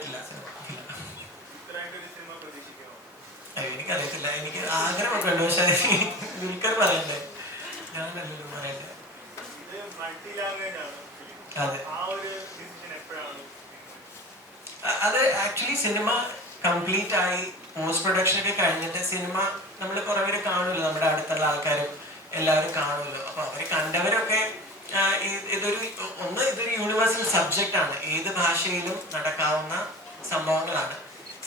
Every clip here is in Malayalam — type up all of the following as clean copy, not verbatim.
കണ്ടിട്ടില്ല. എനിക്കറിയത്തില്ല, എനിക്ക് ആഗ്രഹമൊക്കെ ഉണ്ട്, പക്ഷെ ദുൽഖർ പറയണ്ടേ, ഞാൻ നല്ലൊരു പറയണ്ടേ. അതെ, അത് ആക്ച്വലി സിനിമ കംപ്ലീറ്റ് ആയി പോസ്റ്റ് പ്രൊഡക്ഷൻ ഒക്കെ കഴിഞ്ഞിട്ട് സിനിമ നമ്മൾ കുറെ പേര് കാണുമല്ലോ, നമ്മുടെ അടുത്തുള്ള ആൾക്കാരും എല്ലാവരും കാണുമല്ലോ. അപ്പൊ അവര് കണ്ടവരൊക്കെ ഇതൊരു യൂണിവേഴ്സൽ സബ്ജക്റ്റ് ആണ്, ഏത് ഭാഷയിലും നടക്കാവുന്ന സംഭവങ്ങളാണ്.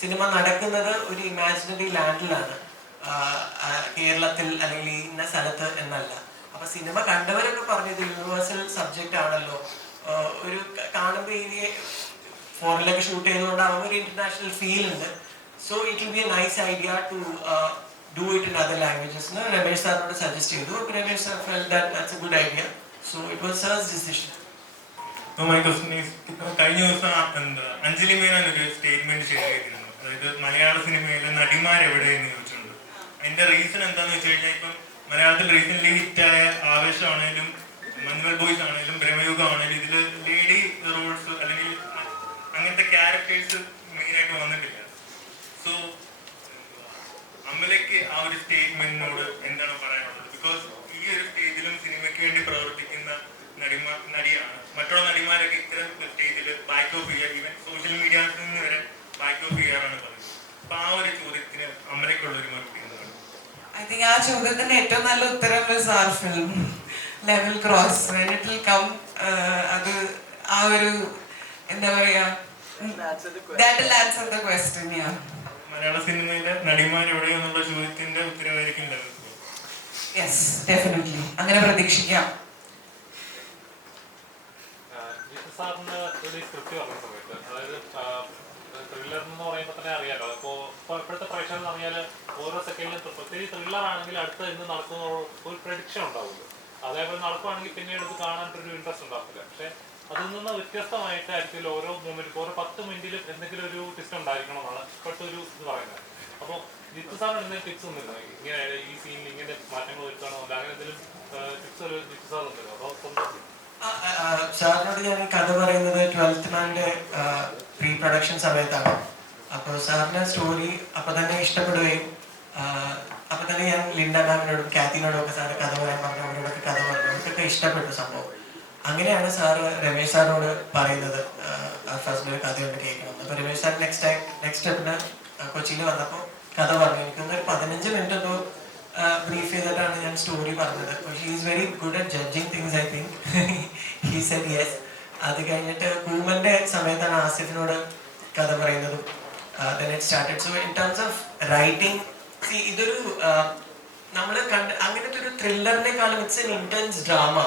സിനിമ നടക്കുന്നത് ഒരു ഇമാജിനറി ലാൻഡിലാണ്, കേരളത്തിൽ അല്ലെങ്കിൽ ഇന്ന സ്ഥലത്ത് എന്നല്ല. അപ്പൊ സിനിമ കണ്ടവരൊക്കെ പറഞ്ഞത് യൂണിവേഴ്സൽ സബ്ജക്റ്റ് ആണല്ലോ, ഒരു കാണുമ്പോൾ ഈ ഫോറിനിലൊക്കെ ഷൂട്ട് ചെയ്തുകൊണ്ടാകുമ്പോൾ ഒരു ഇന്റർനാഷണൽ ഫീൽ ഉണ്ട്. So it will be a nice idea to do it in other languages എന്ന് രമേശ് സാറിനോട് സജസ്റ്റ് ചെയ്തു. അപ്പോൾ Ramesh sir felt that that's a good idea. So it was sir's decision. കഴിഞ്ഞ ദിവസം അഞ്ജലി മേനോൻ ഒരു സ്റ്റേറ്റ്മെന്റ് ഷെയർ ചെയ്തിരുന്നു, അതായത് മലയാള സിനിമയിലെ നടിമാരെവിടെയെന്ന് ചോദിച്ചുകൊണ്ട്. അതിന്റെ റീസൺ എന്താണെന്ന് വെച്ച് കഴിഞ്ഞാൽ, ഇപ്പം മലയാളത്തിൽ റീസെന്റ് ഹിറ്റായ ആവേശമാണേലും മഞ്ഞുമൽ ബോയ്സ് ആണെങ്കിലും ബ്രഹ്മയുഗം ആണെങ്കിലും ഇതിൽ ലേഡി റോൾസ് അല്ലെങ്കിൽ അങ്ങനത്തെ ക്യാരക്ടേഴ്സ് മെയിനായിട്ട് വന്നിട്ടില്ല. സോ അമലയ്ക്ക് ആ ഒരു സ്റ്റേറ്റ്മെന്റിനോട് എന്താണ് പറയാനുള്ളത്? ബിക്കോസ് ഈ ഒരു സ്റ്റേജിലും സിനിമയ്ക്ക് വേണ്ടി പ്രവർത്തിക്കുന്ന നടിയാണ്. മറ്റുള്ള നടിമാരൊക്കെ ഇത്തരം സ്റ്റേജിൽ ബാക്ക് ഓഫ് ചെയ്യുക, ഈവൻ സോഷ്യൽ മീഡിയയിൽ നിന്ന് വരെ ബാക്ക് ഓഫ് ചെയ്യാറാണ് പറയുന്നത്. അപ്പൊ ആ ഒരു ചോദ്യത്തിന് അമലയ്ക്കുള്ള ഒരു മറുപടി എന്താണ്? ഐ തിങ്ക് ആ ചോദ്യത്തിന് ഏറ്റവും നല്ല ഉത്തരം sir film Level Cross it will come. അത് ആ ഒരു എന്താ പറയാ, that will answer the question. Yeah, മലയാള സിനിമയിലെ നടിമാർ എവിടെയെന്നുള്ള ചോദ്യത്തിന്റെ ഉത്തരവായിരിക്കും ലെവൽ ക്രോസ്. യെസ്, ഡെഫിനറ്റ്ലി അങ്ങനെ പ്രതീക്ഷിക്കാം. സാറിന് ഒരു സ്ക്രിപ്റ്റ് പറഞ്ഞ സമയത്ത്, അതായത് ത്രില്ലർ എന്ന് പറയുമ്പോൾ തന്നെ അറിയാലോ, ഇപ്പോൾ ഇപ്പോഴത്തെ പ്രേക്ഷകർ എന്ന് പറഞ്ഞാൽ ഓരോ സെക്കൻഡിലും, പ്രത്യേകിച്ച് ത്രില്ലർ ആണെങ്കിൽ അടുത്ത് എന്ത് നടക്കുന്ന ഒരു പ്രഡിക്ഷൻ ഉണ്ടാവുമല്ലോ. അതേപോലെ നടക്കുവാണെങ്കിൽ പിന്നീട് ഇത് കാണാനൊരു ഇൻട്രസ്റ്റ് ഉണ്ടാവില്ല. പക്ഷെ അതിൽ നിന്ന് വ്യത്യസ്തമായിട്ടായിരിക്കും ഓരോ മൂമെന്റ്, ഓരോ 10 മിനിറ്റിലും എന്തെങ്കിലും ഒരു ടിസ്റ്റ് ഉണ്ടായിരിക്കണം എന്നാണ് ഇപ്പോഴത്തെ ഒരു ഇത് പറയുന്നത്. അപ്പോൾ ജിത്തു സാറിന് എന്തെങ്കിലും ടിപ്സ് ഒന്നുമില്ല, ഇങ്ങനെ ഈ സീനിൽ ഇങ്ങനെ മാറ്റങ്ങൾ വരുത്തണോ അങ്ങനെ എന്തെങ്കിലും ടിപ്സ് ജിത്തു സാർ ഉണ്ടല്ലോ? അപ്പോൾ സ്വന്തം സാറിനോട് ഞാൻ ഈ കഥ പറയുന്നത് 12th മാൻ്റെ പ്രീ പ്രൊഡക്ഷൻ സമയത്താണ്. അപ്പോൾ സാറിന് സ്റ്റോറി അപ്പം തന്നെ ഇഷ്ടപ്പെടുകയും അപ്പം തന്നെ ഞാൻ ലിൻഡ മാമിനോടും കാത്തിനോടും ഒക്കെ സാറ് കഥ പറയാൻ പറഞ്ഞു, അവരോടൊക്കെ കഥ പറഞ്ഞു, അവർക്കൊക്കെ ഇഷ്ടപ്പെട്ടു സംഭവം. അങ്ങനെയാണ് സാറ് രമേശ് സാറിനോട് പറയുന്നത് ഫസ്റ്റ് ഒരു കഥയുണ്ട് കേൾക്കണം. അപ്പോൾ രമേശ് സാർ നെക്സ്റ്റ് സ്റ്റെപ്പിന് കൊച്ചിയിൽ വന്നപ്പോൾ കഥ പറഞ്ഞു. എനിക്കൊന്നൊരു 15 മിനിറ്റ് എന്തോ ബ്രീഫ് ചെയ്തിട്ടാണ് ഞാൻ സ്റ്റോറി പറഞ്ഞത്. അപ്പോൾ he is very good at judging things. I think he said yes. അത് കഴിഞ്ഞിട്ട് കൂമന്റെ സമയത്താണ് ആസിഫിനോട് കഥ പറയുന്നതും. then it started. So in terms of writing, see, ഇതൊരു നമ്മൾ അങ്ങനത്തെ ഒരു ത്രില്ലറിനെക്കാളും it's an intense drama.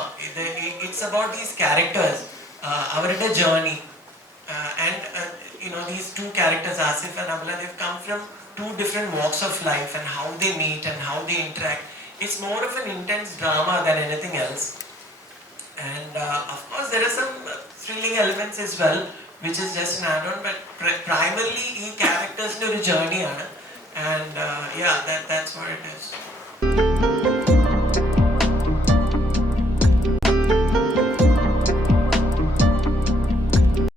It's about these characters, അവരുടെ journey. And these two characters, Asif and Amala, they've come from 2 different walks of life, and how they meet and how they interact. It's more of an intense drama than anything else. And of course there are some thrilling elements as well, which is just an add-on, but primarily ഈ characters ന്റെ ഒരു journey ആണ്. And yeah, that's what it is.